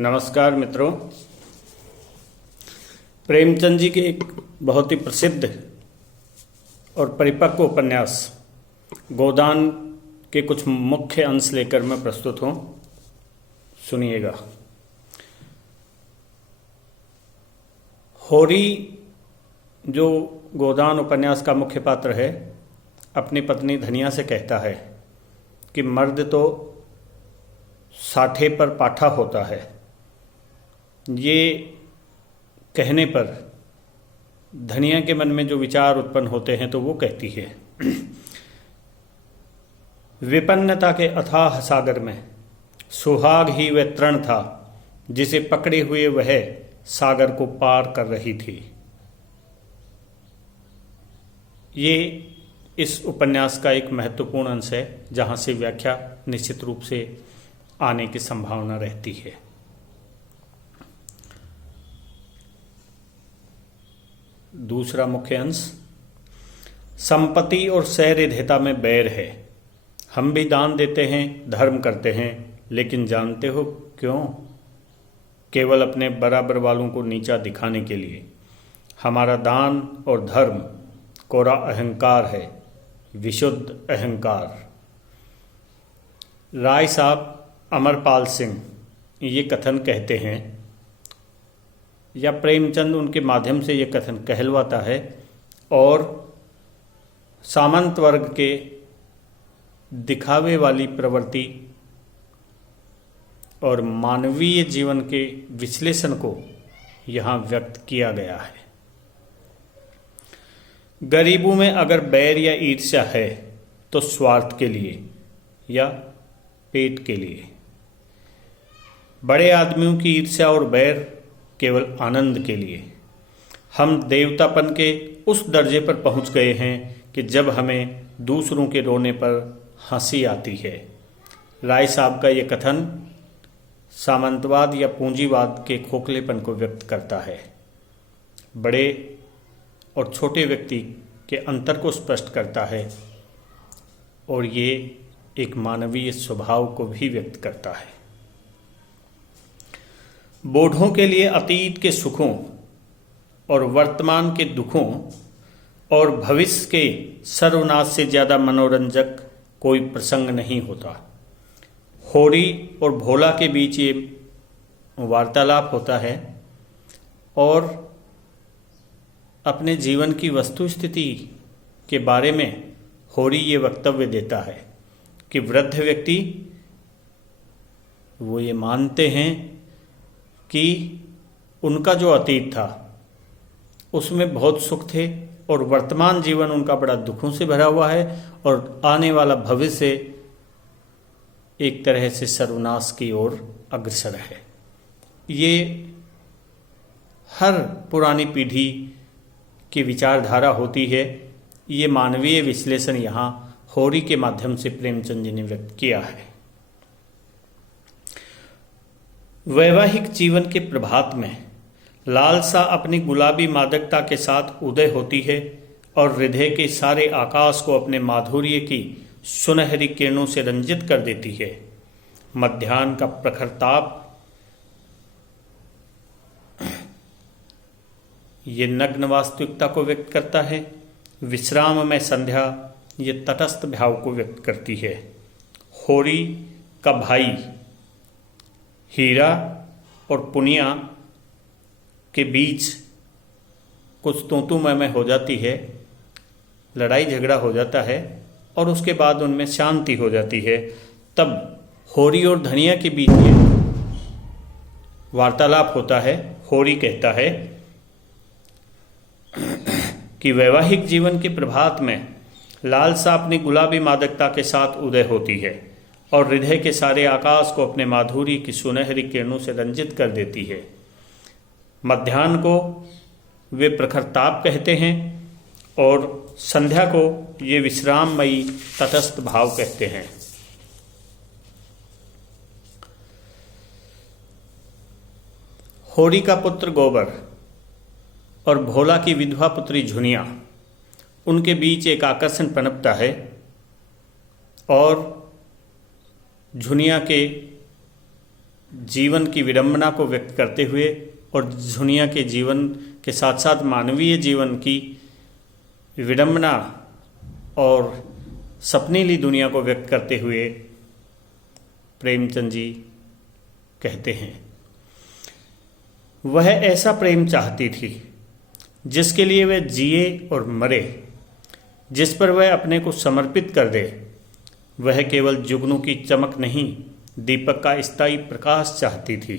नमस्कार मित्रों। प्रेमचंद जी के एक बहुत ही प्रसिद्ध और परिपक्व उपन्यास गोदान के कुछ मुख्य अंश लेकर मैं प्रस्तुत हूँ, सुनिएगा। होरी, जो गोदान उपन्यास का मुख्य पात्र है, अपनी पत्नी धनिया से कहता है कि मर्द तो साठे पर पाठा होता है। ये कहने पर धनिया के मन में जो विचार उत्पन्न होते हैं तो वो कहती है, विपन्नता के अथाह सागर में सुहाग ही वह तृण था जिसे पकड़े हुए वह सागर को पार कर रही थी। ये इस उपन्यास का एक महत्वपूर्ण अंश है, जहाँ से व्याख्या निश्चित रूप से आने की संभावना रहती है। दूसरा मुख्य अंश, संपत्ति और सहृदयता में बैर है। हम भी दान देते हैं, धर्म करते हैं, लेकिन जानते हो क्यों? केवल अपने बराबर वालों को नीचा दिखाने के लिए। हमारा दान और धर्म कोरा अहंकार है, विशुद्ध अहंकार। राय साहब अमरपाल सिंह ये कथन कहते हैं, या प्रेमचंद उनके माध्यम से ये कथन कहलवाता है, और सामंत वर्ग के दिखावे वाली प्रवृत्ति और मानवीय जीवन के विश्लेषण को यहाँ व्यक्त किया गया है। गरीबों में अगर बैर या ईर्ष्या है तो स्वार्थ के लिए या पेट के लिए। बड़े आदमियों की ईर्ष्या और बैर केवल आनंद के लिए। हम देवतापन के उस दर्जे पर पहुंच गए हैं कि जब हमें दूसरों के रोने पर हंसी आती है। राय साहब का ये कथन सामंतवाद या पूंजीवाद के खोखलेपन को व्यक्त करता है, बड़े और छोटे व्यक्ति के अंतर को स्पष्ट करता है, और ये एक मानवीय स्वभाव को भी व्यक्त करता है। बूढ़ों के लिए अतीत के सुखों और वर्तमान के दुखों और भविष्य के सर्वनाश से ज़्यादा मनोरंजक कोई प्रसंग नहीं होता। होरी और भोला के बीच ये वार्तालाप होता है और अपने जीवन की वस्तुस्थिति के बारे में होरी ये वक्तव्य देता है कि वृद्ध व्यक्ति वो ये मानते हैं कि उनका जो अतीत था उसमें बहुत सुख थे और वर्तमान जीवन उनका बड़ा दुखों से भरा हुआ है, और आने वाला भविष्य एक तरह से सर्वनाश की ओर अग्रसर है। ये हर पुरानी पीढ़ी की विचारधारा होती है। ये मानवीय विश्लेषण यहाँ होरी के माध्यम से प्रेमचंद जी ने व्यक्त किया है। वैवाहिक जीवन के प्रभात में लालसा अपनी गुलाबी मादकता के साथ उदय होती है और हृदय के सारे आकाश को अपने माधुर्य की सुनहरी किरणों से रंजित कर देती है। मध्याह्न का प्रखर ताप ये नग्न वास्तविकता को व्यक्त करता है। विश्राम में संध्या ये तटस्थ भाव को व्यक्त करती है। होरी का भाई हीरा और पुनिया के बीच कुछ तू मैं हो जाती है, लड़ाई झगड़ा हो जाता है और उसके बाद उनमें शांति हो जाती है। तब होरी और धनिया के बीच ये वार्तालाप होता है। होरी कहता है कि वैवाहिक जीवन के प्रभात में लालसा अपनी गुलाबी मादकता के साथ उदय होती है और हृदय के सारे आकाश को अपने माधुर्य की सुनहरी किरणों से रंजित कर देती है। मध्याह्न को वे प्रखर ताप कहते हैं और संध्या को ये विश्राममयी तटस्थ भाव कहते हैं। होरी का पुत्र गोबर और भोला की विधवा पुत्री झुनिया, उनके बीच एक आकर्षण पनपता है और झुनिया के जीवन की विडंबना को व्यक्त करते हुए और दुनिया के जीवन के साथ साथ मानवीय जीवन की विडंबना और सपनीली दुनिया को व्यक्त करते हुए प्रेमचंद जी कहते हैं, वह ऐसा प्रेम चाहती थी जिसके लिए वह जिए और मरे, जिस पर वह अपने को समर्पित कर दे। वह केवल जुगनू की चमक नहीं, दीपक का स्थायी प्रकाश चाहती थी।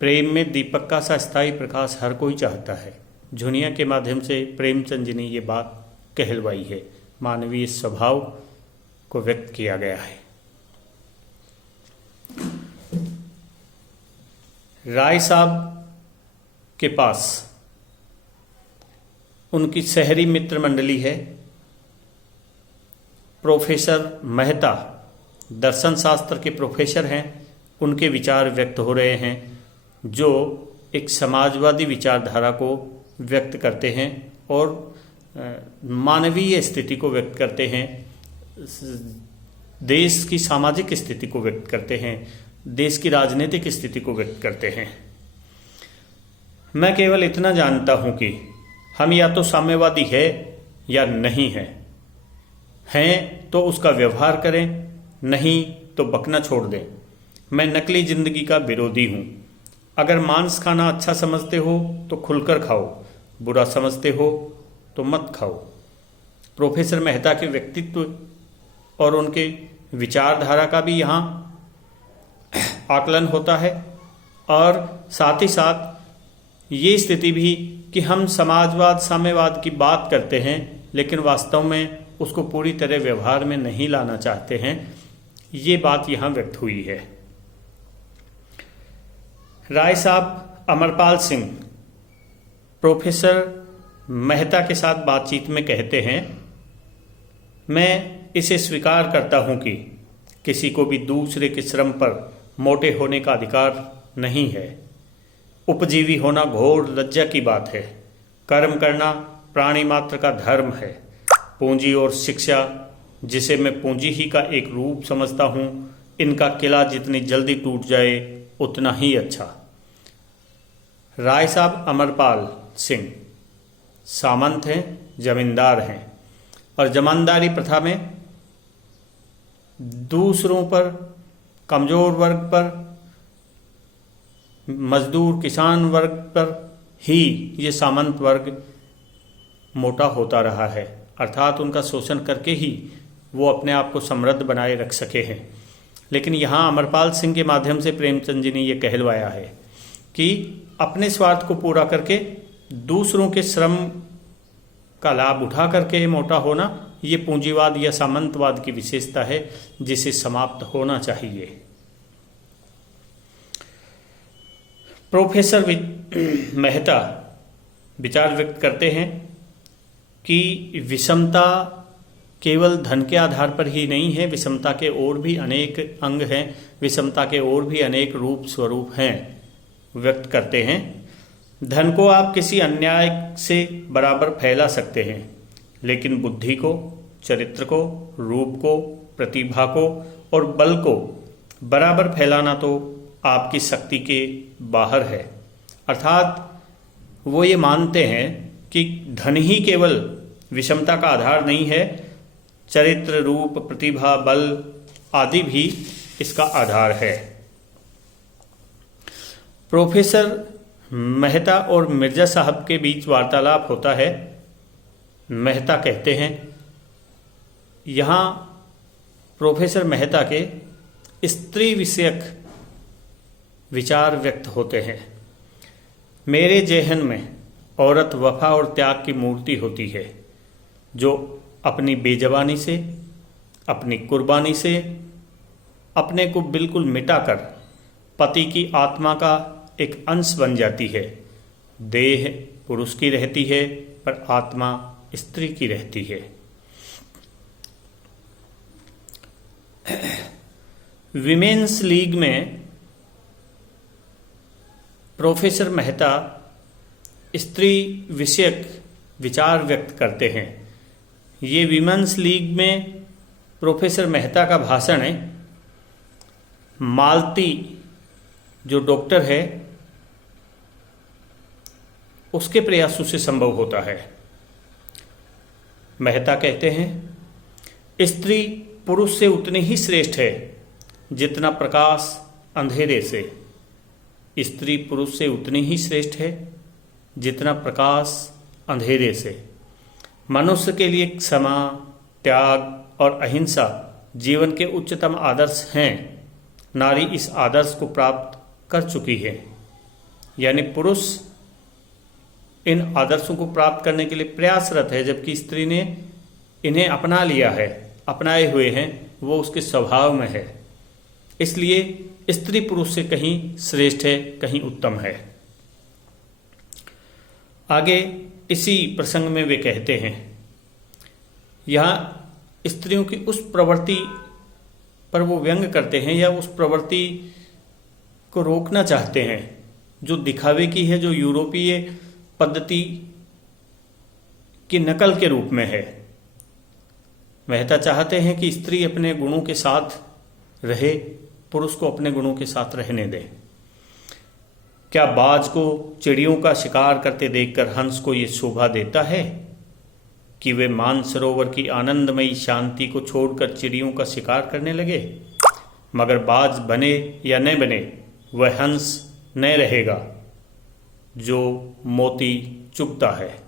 प्रेम में दीपक का सा स्थायी प्रकाश हर कोई चाहता है। झुनिया के माध्यम से प्रेमचंद जी ने ये बात कहलवाई है, मानवीय स्वभाव को व्यक्त किया गया है। राय साहब के पास उनकी शहरी मित्र मंडली है। प्रोफेसर मेहता दर्शन शास्त्र के प्रोफेसर हैं, उनके विचार व्यक्त हो रहे हैं जो एक समाजवादी विचारधारा को व्यक्त करते हैं और मानवीय स्थिति को व्यक्त करते हैं, देश की सामाजिक स्थिति को व्यक्त करते हैं, देश की राजनीतिक स्थिति को व्यक्त करते हैं। मैं केवल इतना जानता हूं कि हम या तो साम्यवादी है या नहीं हैं तो उसका व्यवहार करें, नहीं तो बकना छोड़ दें। मैं नकली जिंदगी का विरोधी हूं। अगर मांस खाना अच्छा समझते हो तो खुलकर खाओ, बुरा समझते हो तो मत खाओ। प्रोफेसर मेहता के व्यक्तित्व और उनके विचारधारा का भी यहाँ आकलन होता है और साथ ही साथ ये स्थिति भी कि हम समाजवाद साम्यवाद की बात करते हैं लेकिन वास्तव में उसको पूरी तरह व्यवहार में नहीं लाना चाहते हैं, ये बात यहाँ व्यक्त हुई है। राय साहब अमरपाल सिंह प्रोफेसर मेहता के साथ बातचीत में कहते हैं, मैं इसे स्वीकार करता हूं कि किसी को भी दूसरे के श्रम पर मोटे होने का अधिकार नहीं है। उपजीवी होना घोर लज्जा की बात है। कर्म करना प्राणी मात्र का धर्म है। पूंजी और शिक्षा, जिसे मैं पूंजी ही का एक रूप समझता हूं, इनका किला जितनी जल्दी टूट जाए उतना ही अच्छा। राय साहब अमरपाल सिंह सामंत हैं, जमींदार हैं और जमींदारी प्रथा में दूसरों पर, कमजोर वर्ग पर, मजदूर किसान वर्ग पर ही ये सामंत वर्ग मोटा होता रहा है, अर्थात उनका शोषण करके ही वो अपने आप को समृद्ध बनाए रख सके हैं। लेकिन यहाँ अमरपाल सिंह के माध्यम से प्रेमचंद जी ने ये कहलवाया है कि अपने स्वार्थ को पूरा करके दूसरों के श्रम का लाभ उठा करके मोटा होना, ये पूंजीवाद या सामंतवाद की विशेषता है जिसे समाप्त होना चाहिए। प्रोफेसर मेहता विचार व्यक्त करते हैं कि विषमता केवल धन के आधार पर ही नहीं है, विषमता के और भी अनेक अंग हैं, विषमता के और भी अनेक रूप स्वरूप हैं, व्यक्त करते हैं। धन को आप किसी अन्याय से बराबर फैला सकते हैं, लेकिन बुद्धि को, चरित्र को, रूप को, प्रतिभा को और बल को बराबर फैलाना तो आपकी शक्ति के बाहर है। अर्थात वो ये मानते हैं कि धन ही केवल विषमता का आधार नहीं है, चरित्र, रूप, प्रतिभा, बल आदि भी इसका आधार है। प्रोफेसर मेहता और मिर्जा साहब के बीच वार्तालाप होता है। मेहता कहते हैं, यहाँ प्रोफेसर मेहता के स्त्री विषयक विचार व्यक्त होते हैं। मेरे जेहन में औरत वफा और त्याग की मूर्ति होती है, जो अपनी बेजबानी से, अपनी कुर्बानी से अपने को बिल्कुल मिटाकर पति की आत्मा का एक अंश बन जाती है। देह पुरुष की रहती है पर आत्मा स्त्री की रहती है। विमेंस लीग में प्रोफेसर मेहता स्त्री विषयक विचार व्यक्त करते हैं। ये विमेंस लीग में प्रोफेसर मेहता का भाषण है। मालती जो डॉक्टर है उसके प्रयासों से संभव होता है। मेहता कहते हैं स्त्री पुरुष से उतनी ही श्रेष्ठ है जितना प्रकाश अंधेरे से। स्त्री पुरुष से उतनी ही श्रेष्ठ है जितना प्रकाश अंधेरे से। मनुष्य के लिए क्षमा, त्याग और अहिंसा जीवन के उच्चतम आदर्श हैं। नारी इस आदर्श को प्राप्त कर चुकी है, यानी पुरुष इन आदर्शों को प्राप्त करने के लिए प्रयासरत है, जबकि स्त्री ने इन्हें अपना लिया है, अपनाए हुए हैं, वो उसके स्वभाव में है। इसलिए स्त्री पुरुष से कहीं श्रेष्ठ है, कहीं उत्तम है। आगे इसी प्रसंग में वे कहते हैं, यहाँ स्त्रियों की उस प्रवृत्ति पर वो व्यंग करते हैं या उस प्रवृत्ति को रोकना चाहते हैं जो दिखावे की है, जो यूरोपीय पद्धति की नकल के रूप में है। मेहता चाहते हैं कि स्त्री अपने गुणों के साथ रहे, पुरुष को अपने गुणों के साथ रहने दे। क्या बाज को चिड़ियों का शिकार करते देखकर हंस को ये शोभा देता है कि वे मानसरोवर की आनंदमयी शांति को छोड़कर चिड़ियों का शिकार करने लगे? मगर बाज बने या न बने, वह हंस न रहेगा जो मोती चुगता है।